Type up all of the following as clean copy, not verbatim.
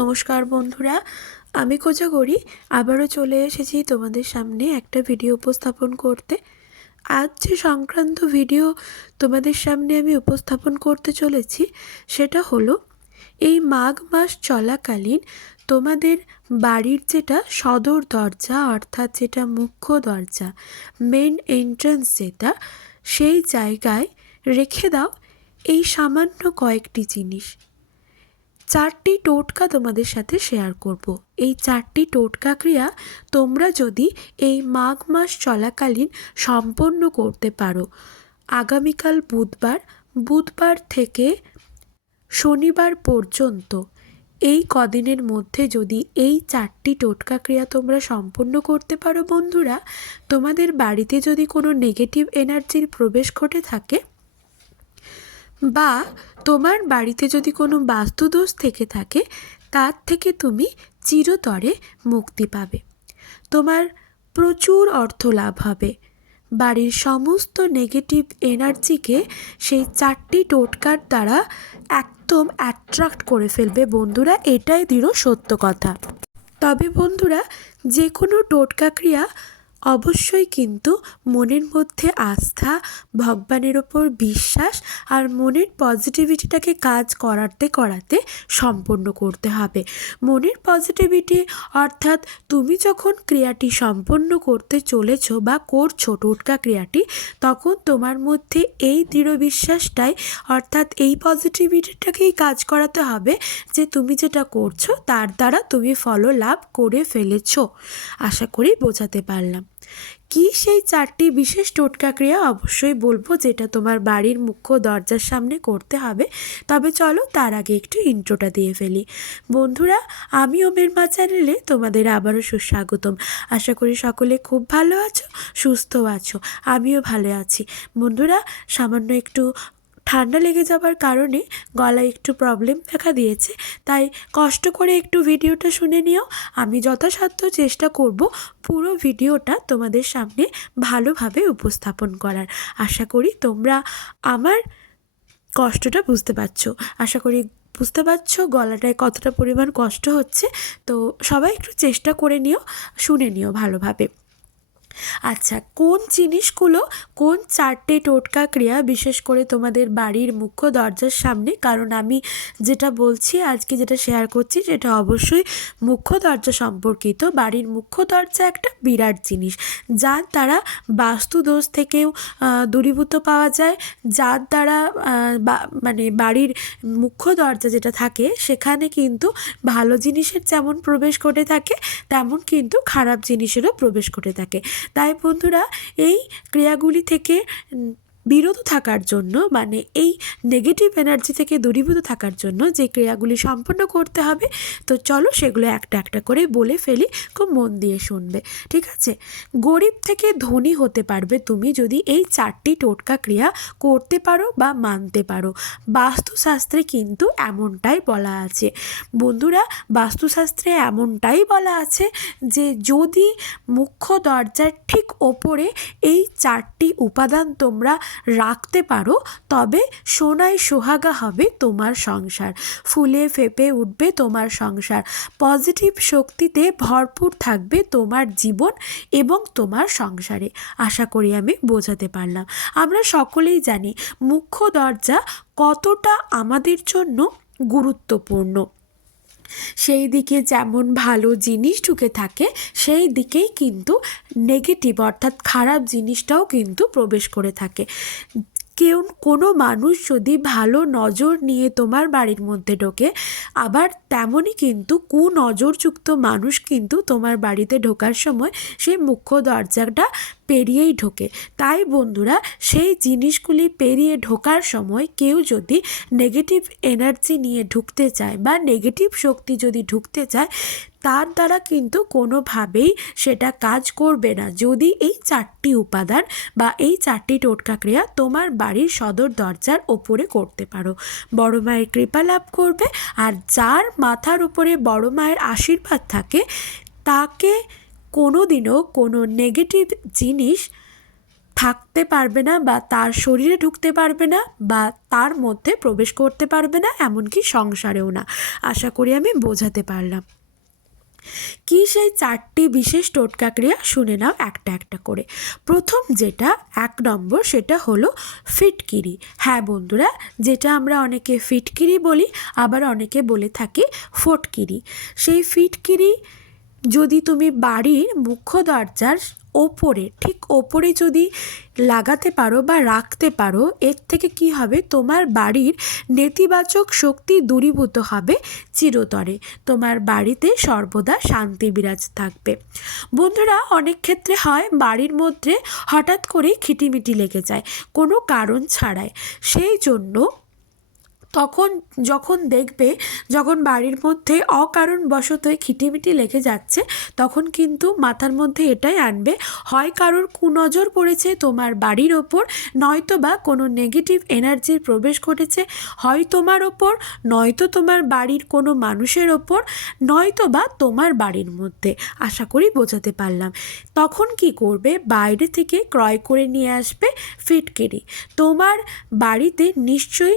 নমস্কার বন্ধুরা, আমি কোজাগরি আবারও চলে এসেছি তোমাদের সামনে একটা ভিডিও উপস্থাপন করতে। আজ যে সংক্রান্ত ভিডিও তোমাদের সামনে আমি উপস্থাপন করতে চলেছি সেটা হলো এই মাঘ মাস চলাকালীন তোমাদের বাড়ির যেটা সদর দরজা অর্থাৎ যেটা মুখ্য দরজা মেন এন্ট্রান্স যেটা সেই জায়গায় রেখে দাও এই সামান্য কয়েকটি জিনিস। 4টি টোটকা তোমাদের সাথে শেয়ার করব। এই 4টি টোটকা ক্রিয়া তোমরা যদি এই মাঘ মাস চলাকালীন সম্পন্ন করতে পারো, আগামীকাল বুধবার থেকে শনিবার পর্যন্ত এই কদিনের মধ্যে যদি এই 4টি টোটকা ক্রিয়া তোমরা সম্পন্ন করতে পারো বন্ধুরা, তোমাদের বাড়িতে যদি কোনো নেগেটিভ এনার্জির প্রবেশ ঘটে থাকে বা তোমার বাড়িতে যদি কোনো বাস্তুদোষ থেকে থাকে তার থেকে তুমি চিরতরে মুক্তি পাবে। তোমার প্রচুর অর্থ লাভ হবে। বাড়ির সমস্ত নেগেটিভ এনার্জিকে সেই 4টি টোটকার দ্বারা একদম অ্যাট্রাক্ট করে ফেলবে বন্ধুরা, এটাই দৃঢ় সত্য কথা। তবে বন্ধুরা, যে কোনো টোটকা ক্রিয়া অবশ্যই কিন্তু মনের মধ্যে আস্থা, ভগবানের ওপর বিশ্বাস আর মনের পজিটিভিটিটাকে কাজ করাতে সম্পন্ন করতে হবে। মনের পজিটিভিটি অর্থাৎ তুমি যখন ক্রিয়াটি সম্পন্ন করতে চলেছো বা করছো টোটকা ক্রিয়াটি, তখন তোমার মধ্যে এই দৃঢ় বিশ্বাসটাই অর্থাৎ এই পজিটিভিটিটাকেই কাজ করাতে হবে যে তুমি যেটা করছো তার দ্বারা তুমি ফল লাভ করে ফেলেছো। আশা করি বোঝাতে পারলাম। কি সেই 4টি বিশেষ টোটকা ক্রিয়া অবশ্যই বলবো, যেটা তোমার বাড়ির মুখ্য দরজার সামনে করতে হবে। তবে চলো তার আগে একটু ইন্ট্রোটা দিয়ে ফেলি। বন্ধুরা, আমি ওমের মা চ্যানেলে তোমাদের আবারও সুস্বাগতম। আশা করি সকলে খুব ভালো আছো, সুস্থ আছো, আমিও ভালো আছি। বন্ধুরা, সামান্য একটু ঠান্ডা লেগে যাবার কারণে গলায় একটু প্রবলেম দেখা দিয়েছে, তাই কষ্ট করে একটু ভিডিওটা শুনে নিও। আমি যথাসাধ্য চেষ্টা করব পুরো ভিডিওটা তোমাদের সামনে ভালোভাবে উপস্থাপন করার। আশা করি তোমরা আমার কষ্টটা বুঝতে পারছো। আশা করি বুঝতে পারছো গলাটায় কতটা পরিমাণ কষ্ট হচ্ছে। তো সবাই একটু চেষ্টা করে নিও, শুনে নিও ভালোভাবে। আচ্ছা, কোন জিনিসগুলো, কোন 4টে টোটকা ক্রিয়া বিশেষ করে তোমাদের বাড়ির মুখ্য দরজার সামনে, কারণ আমি যেটা বলছি আজকে যেটা শেয়ার করছি সেটা অবশ্যই মুখ্য দরজা সম্পর্কিত। বাড়ির মুখ্য দরজা একটা বিরাট জিনিস, যার দ্বারা বাস্তুদোষ থেকেও দূরীভূত পাওয়া যায়, যার দ্বারা মানে বাড়ির মুখ্য দরজা যেটা থাকে সেখানে কিন্তু ভালো জিনিসের যেমন প্রবেশ ঘটে থাকে তেমন কিন্তু খারাপ জিনিসেরও প্রবেশ ঘটে থাকে। তাই বন্ধুরা, এই ক্রিয়াগুলি থেকে বিরত থাকার জন্য, মানে এই নেগেটিভ এনার্জি থেকে দূরীভূত থাকার জন্য যে ক্রিয়াগুলি সম্পন্ন করতে হবে, তো চলো সেগুলো একটা একটা করে বলে ফেলি, খুব মন দিয়ে শুনবে, ঠিক আছে? গরিব থেকে ধনী হতে পারবে তুমি যদি এই 4টি টোটকা ক্রিয়া করতে পারো বা মানতে পারো। বাস্তুশাস্ত্রে কিন্তু এমনটাই বলা আছে বন্ধুরা, বাস্তুশাস্ত্রে এমনটাই বলা আছে যে যদি মুখ্য দরজার ঠিক ওপরে এই 4টি উপাদান তোমরা রাখতে পারো, তবে সোনায় সোহাগা হবে তোমার সংসার, ফুলে ফেপে উঠবে তোমার সংসার, পজিটিভ শক্তিতে ভরপুর থাকবে তোমার জীবন এবং তোমার সংসারে। আশা করি আমি বোঝাতে পারলাম। আমরা সকলেই জানি মুখ্য দরজা কতটা আমাদের জন্য গুরুত্বপূর্ণ। সেই দিকে যেমন ভালো জিনিস ঢুকে থাকে, সেই দিকেই কিন্তু নেগেটিভ অর্থাৎ খারাপ জিনিসটাও কিন্তু প্রবেশ করে থাকে। কোনো মানুষ যদি ভালো নজর নিয়ে তোমার বাড়ির মধ্যে ঢোকে, আবার তেমনই কিন্তু কুনজরযুক্ত মানুষ কিন্তু তোমার বাড়িতে ঢোকার সময় সেই মুখ্য দরজাটা পেরিয়েই ঢোকে। তাই বন্ধুরা, সেই জিনিসগুলি পেরিয়ে ঢোকার সময় কেউ যদি নেগেটিভ এনার্জি নিয়ে ঢুকতে চায় বা নেগেটিভ শক্তি যদি ঢুকতে চায়, তার দ্বারা কিন্তু কোনোভাবেই সেটা কাজ করবে না যদি এই 4টি উপাদান বা এই 4টি টোটকা ক্রিয়া তোমার বাড়ির সদর দরজার ওপরে করতে পারো। বড় মায়ের কৃপা লাভ করবে, আর যার মাথার উপরে বড় মায়ের আশীর্বাদ থাকে তাকে কোনোদিনও কোনো নেগেটিভ জিনিস থাকতে পারবে না বা তার শরীরে ঢুকতে পারবে না বা তার মধ্যে প্রবেশ করতে পারবে না, এমনকি সংসারেও না। আশা করি আমি বোঝাতে পারলাম। কি সেই 4টি বিশেষ টোটকা ক্রিয়া শুনে নাও একটা একটা করে। প্রথম যেটা 1 নম্বর, সেটা হলো ফিটকিরি। হ্যাঁ বন্ধুরা, যেটা আমরা অনেকে ফিটকিরি বলি, আবার অনেকে বলে থাকি ফটকিরি। সেই ফিটকিরি যদি তুমি বাড়ির মুখ্য দরজার ওপরে, ঠিক ওপরে যদি লাগাতে পারো বা রাখতে পারো, এর থেকে কি হবে, তোমার বাড়ির নেতিবাচক শক্তি দূরীভূত হবে চিরতরে। তোমার বাড়িতে সর্বদা শান্তি বিরাজ থাকবে। বন্ধুরা, অনেক ক্ষেত্রে হয় বাড়ির মধ্যে হঠাৎ করেই খিটিমিটি লেগে যায় কোনো কারণ ছাড়াই। সেই জন্য যখন দেখবে যখন বাড়ির মধ্যে অকারণবশতই খিটিমিটি লেগে যাচ্ছে, তখন কিন্তু মাথার মধ্যে এটাই আনবে, হয় কারোর কুনজর পড়েছে তোমার বাড়ির ওপর, নয়তো বা কোনো নেগেটিভ এনার্জির প্রবেশ ঘটেছে, হয় তোমার ওপর, নয়তো তোমার বাড়ির কোনো মানুষের ওপর, নয়তো বা তোমার বাড়ির মধ্যে। আশা করি বোঝাতে পারলাম। তখন কি করবে, বাইরে থেকে ক্রয় করে নিয়ে আসবে ফিটকিরি। তোমার বাড়িতে নিশ্চয়ই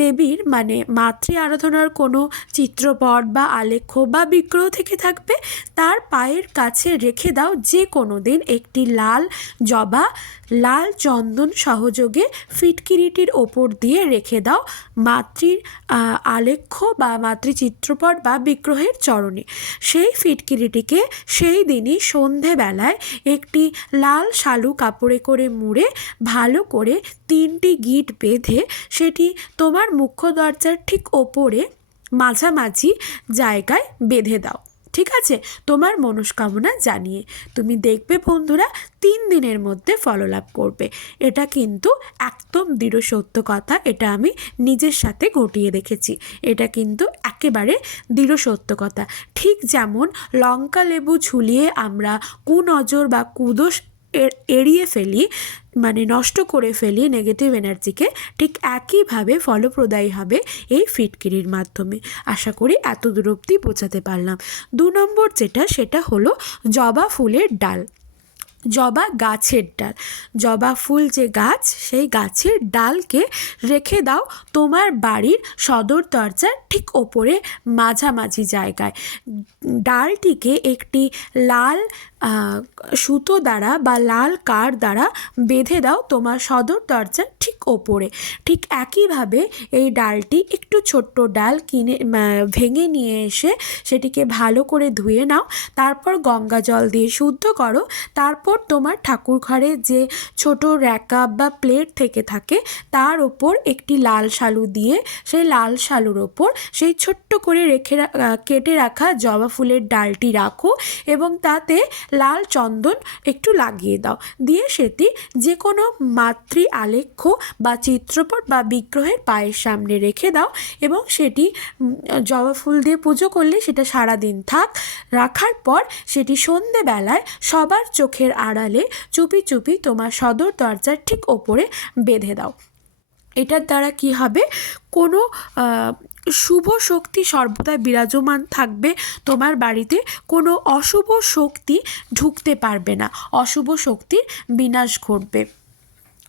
দেবীর মানে মাতৃ আরাধনার কোনো চিত্রপট বা আলেখ্য বা বিগ্রহ থেকে থাকবে। তার পায়ের কাছে রেখে দাও যে কোনো দিন একটি লাল জবা, লাল চন্দন সহযোগে ফিটকিরিটির ওপর দিয়ে রেখে দাও মাতৃর আলেখ্য বা মাতৃ চিত্রপট বা বিগ্রহের চরণে। সেই ফিটকিরিটিকে সেই দিনই সন্ধেবেলায় একটি লাল শালু কাপড়ে করে মুড়ে ভালো করে 3টি গিঁট বেঁধে সেটি তোমার মুখ্য দরজার ঠিক ওপরে মাঝামাঝি জায়গায় বেঁধে দাও। ঠিক আছে, তোমার মনস্কামনা জানিয়ে। তুমি দেখবে বন্ধুরা, 3 দিনের মধ্যে ফললাভ করবে। এটা কিন্তু একদম দৃঢ় সত্য কথা, এটা আমি নিজের সাথে ঘটিয়ে দেখেছি। এটা কিন্তু একেবারে দৃঢ় সত্য কথা। ঠিক যেমন লঙ্কা লেবু ঝুলিয়ে আমরা কুনজর বা কুদোষ এড়িয়ে ফেলি, মানে নষ্ট করে ফেলি নেগেটিভ এনার্জিকে, ঠিক একইভাবে ফলপ্রদায়ী হবে এই ফিটকিরির মাধ্যমে। আশা করি এত দূর অবধি বোঝাতে পারলাম। 2 নম্বর যেটা, সেটা হলো জবা ফুলের ডাল। জবা গাছের ডাল, জবা ফুল যে গাছ, সেই গাছের ডালকে রেখে দাও তোমার বাড়ির সদর দরজার ঠিক ওপরে মাঝামাঝি জায়গায়। ডালটিকে একটি লাল সুতো দ্বারা বা লাল কার দ্বারা বেঁধে দাও তোমার সদর দরজার ঠিক ওপরে। ঠিক একইভাবে এই ডালটি, একটু ছোট্ট ডাল কিনে ভেঙে নিয়ে এসে সেটিকে ভালো করে ধুয়ে নাও, তারপর গঙ্গা জল দিয়ে শুদ্ধ করো। তারপর তোমার ঠাকুর ঘরে যে ছোট র্যাকআপ বা প্লেট থেকে থাকে, তার ওপর একটি লাল শালু দিয়ে সেই লাল শালুর ওপর সেই ছোট্ট করে কেটে রাখা জবা ফুলের ডালটি রাখো এবং তাতে লাল চন্দন একটু লাগিয়ে দাও। দিয়ে সেটি যে কোনো মাতৃ আলেখ্য বা চিত্রপট বা বিগ্রহের পায়ের সামনে রেখে দাও এবং সেটি জবা ফুল দিয়ে পুজো করলে সেটা সারাদিন রাখার পর সেটি সন্ধেবেলায় সবার চোখের আড়ালে চুপি চুপি তোমার সদর দরজার ঠিক ওপরে বেঁধে দাও। এটার দ্বারা কি হবে, কোনো শুভ শক্তি সর্বদা বিরাজমান থাকবে তোমার বাড়িতে, কোনো অশুভ শক্তি ঢুকতে পারবে না, অশুভ শক্তির বিনাশ ঘটবে।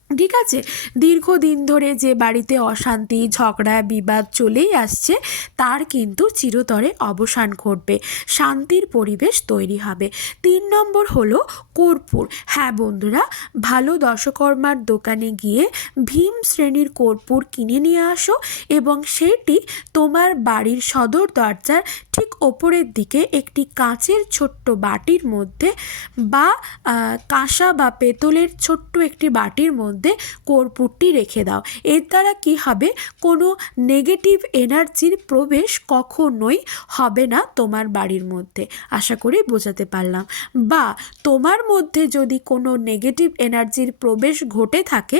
ঠিক আছে, দীর্ঘদিন ধরে যে বাড়িতে অশান্তি, ঝগড়া, বিবাদ চলেই আসছে, তার কিন্তু চিরতরে অবসান ঘটবে, শান্তির পরিবেশ তৈরি হবে। 3 নম্বর হলো কর্পূর। হ্যাঁ বন্ধুরা, ভালো দশকর্মার দোকানে গিয়ে ভীম শ্রেণীর কর্পূর কিনে নিয়ে আসো এবং সেটি তোমার বাড়ির সদর দরজার ঠিক ওপরের দিকে একটি কাঁচের ছোট্ট বাটির মধ্যে বা কাঁসা বা পেতলের ছোট্ট একটি বাটির মধ্যে কর্পূরটি রেখে দাও। এর দ্বারা কি হবে, কোনো নেগেটিভ এনার্জির প্রবেশ কখনোই হবে না তোমার বাড়ির মধ্যে। আশা করি বোঝাতে পারলাম। বা তোমার মধ্যে যদি কোনো নেগেটিভ এনার্জির প্রবেশ ঘটে থাকে,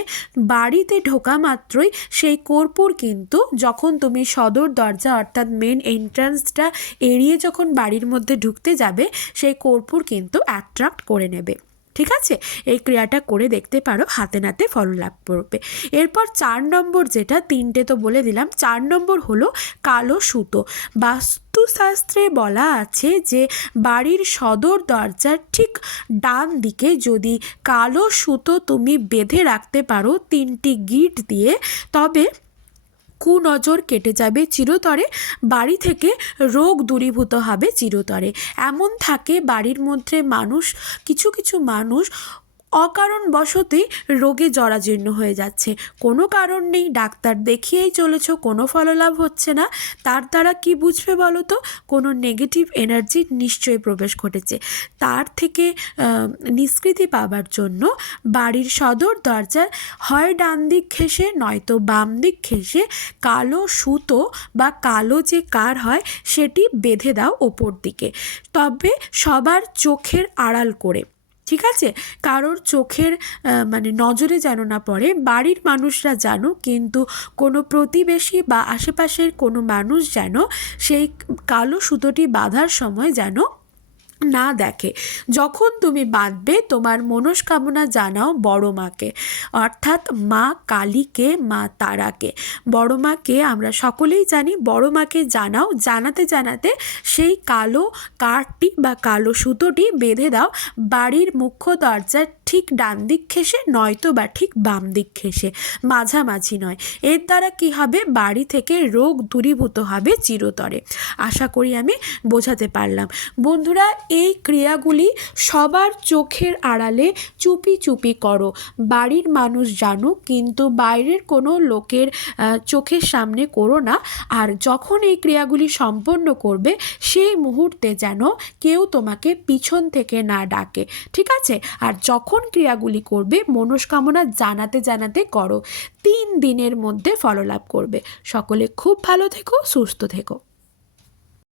বাড়িতে ঢোকা মাত্রই সেই কর্পূর কিন্তু যখন তুমি সদর দরজা অর্থাৎ মেন এন্ট্রান্সটা এড়িয়ে যখন বাড়ির মধ্যে ঢুকতে যাবে, সেই কর্পূর কিন্তু অ্যাট্রাক্ট করে নেবে। ঠিক আছে, এই ক্রিয়াটা করে দেখতে পারো, হাতে নাতে ফল লাভ করবে। এরপর 4 নম্বর যেটা, 3টে তো বলে দিলাম, 4 নম্বর হলো কালো সুতো। বাস্তু বাস্তুশাস্ত্রে বলা আছে যে বাড়ির সদর দরজার ঠিক ডান দিকে যদি কালো সুতো তুমি বেঁধে রাখতে পারো 3টি গিঁট দিয়ে, তবে কুনজর কেটে যাবে চিরতরে, বাড়ি থেকে রোগ দূরীভূত হবে চিরতরে। এমন থাকে বাড়ির মধ্যে কিছু কিছু মানুষ অকারণবশতই রোগে জরাজীর্ণ হয়ে যাচ্ছে, কোনো কারণ নেই, ডাক্তার দেখিয়েই চলেছ, কোনো ফললাভ হচ্ছে না। তার দ্বারা কি বুঝবে বলো তো? কোনো নেগেটিভ এনার্জি নিশ্চয়ই প্রবেশ ঘটেছে। তার থেকে নিষ্কৃতি পাবার জন্য বাড়ির সদর দরজার হয় ডান দিক ঘেঁষে নয়তো বাম দিক ঘেঁষে কালো সুতো বা কালো যে কার হয় সেটি বেঁধে দাও ওপর দিকে, তবে সবার চোখের আড়াল করে, ঠিক আছে? কারোর চোখের নজরে যেন না পড়ে, বাড়ির মানুষরা জানো, কিন্তু কোনো প্রতিবেশী বা আশেপাশের কোনো মানুষ যেন সেই কালো সুতোটি বাঁধার সময় যেন না দেখে। যখন তুমি বাঁধবে তোমার মনস্কামনা জানাও বড় মাকে, অর্থাৎ মা কালীকে, মা তারাকে। বড় মাকে আমরা সকলেই জানি, বড় মাকে জানাও। জানাতে জানাতে সেই কালো কাঠটি বা কালো সুতোটি বেঁধে দাও বাড়ির মুখ্য দরজার ঠিক ডান দিক ঘেঁষে নয়তো বা ঠিক বাম দিক ঘেঁষে, মাঝামাঝি নয়। এর দ্বারা কি হবে? বাড়ি থেকে রোগ দূরীভূত হবে চিরতরে। আশা করি আমি বোঝাতে পারলাম। বন্ধুরা, এই ক্রিয়াগুলি সবার চোখের আড়ালে চুপি চুপি করো, বাড়ির মানুষ জানো, কিন্তু বাইরের কোনো লোকের চোখের সামনে করো না। আর যখন এই ক্রিয়াগুলি সম্পন্ন করবে সেই মুহূর্তে যেন কেউ তোমাকে পিছন থেকে না ডাকে, ঠিক আছে? আর যখন ক্রিয়াগুলি করবে মনস্কামনা জানাতে জানাতে করো, 3 দিনের মধ্যে ফললাভ করবে। সকলে খুব ভালো থেকো, সুস্থ থেকো।